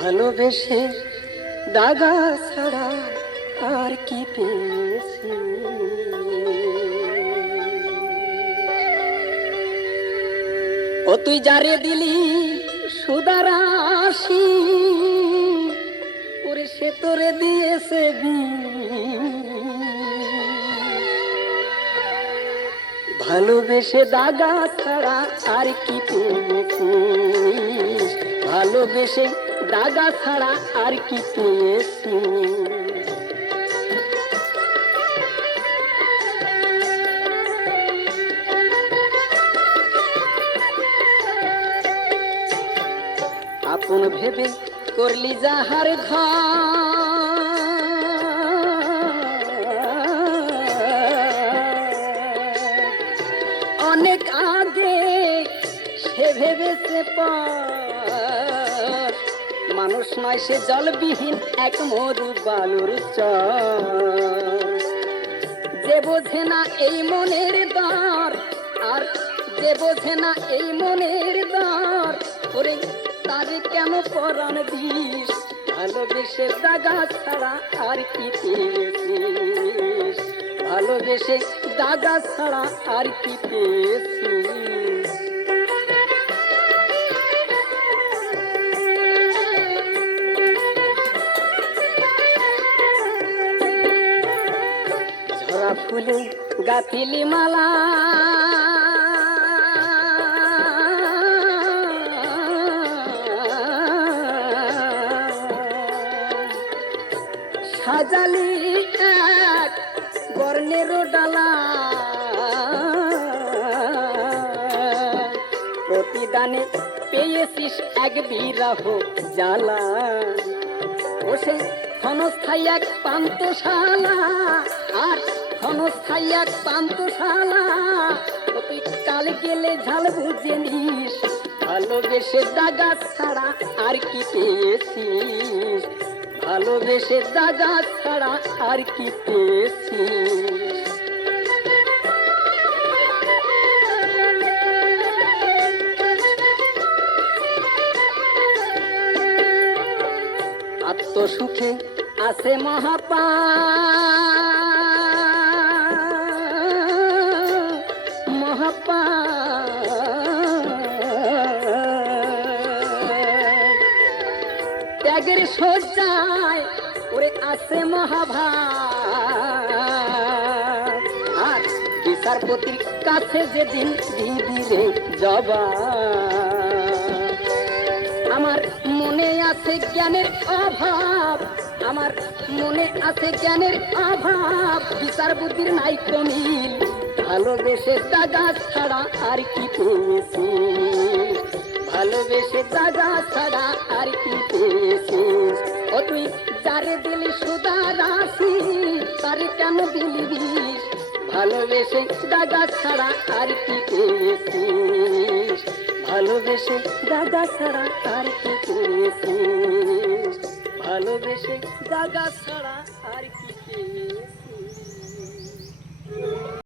ভালোবেসে দাগা ছাড়া আর কি পেয়েছি ও তুই যারে দিলি সুদারাশি ওরে সে তোরে দিয়েছে। ভালোবেসে দাগা ছাড়া আর কি পেয়েছি ভালোবেসে দাগা ছাড়া আর কি পেয়েছি? আপন ভেবে করলি যাহার ঘর অনেক আগে সে ভেবেছে পর মানুষ নয়, সে জলবিহীন এক মরু বালুর যে বোঝে না এই মনের দর আর যে বোঝে না এই মনের দর ওরে তারে কেন পরাণ দিস? ভালোবেসে দাগা ছাড়া আর কি পেয়েছিস? ভালোবেসে দাগা ছাড়া আর কি পেয়েছিস? ফুলে গাথিলি মালা। সাজালি এক বর্ণের ডালা। প্রতিদানে পেয়েছিস এক বিরাহ জ্বালা। বসে ক্ষণস্থায়ী এক পান্তশালা আর ক্ষণস্থায়ী এক পান্তশালা কাল গেলে ঝাল বুঝে নিস। ভালোবেসে দাগা ছাড়া আর কি পেয়েছিস? ভালোবেসে দাগা ছাড়া আর কি পেয়েছিস? আত্মসুখে আছে মহাপা ত্যাগের সজ্জায় ওরে আছে মহাভাব আর বিচারপতির কাছে যেদিন দিদি রে জবা আমার মনে আছে জ্ঞানের অভাব, আমার মনে আছে জ্ঞানের অভাব। বিচার বুদ্ধির নাই কমিল ভালোবেসে দাগা ছাড়া আর কি পেয়েছি। ভালোবেসে দাগা ছাড়া আর কি পেয়েছি ও তুই যারে দিলি সুদা রাশি, তারে কেন দিলি ভালোবেসে দাদা ছাড়া আর কি পেয়েছিস? ভালোবেসে দাদা ছাড়া আর কি পেয়েছিস? ভালোবেসে দাদা ছাড়া আর কি পেয়েছিস?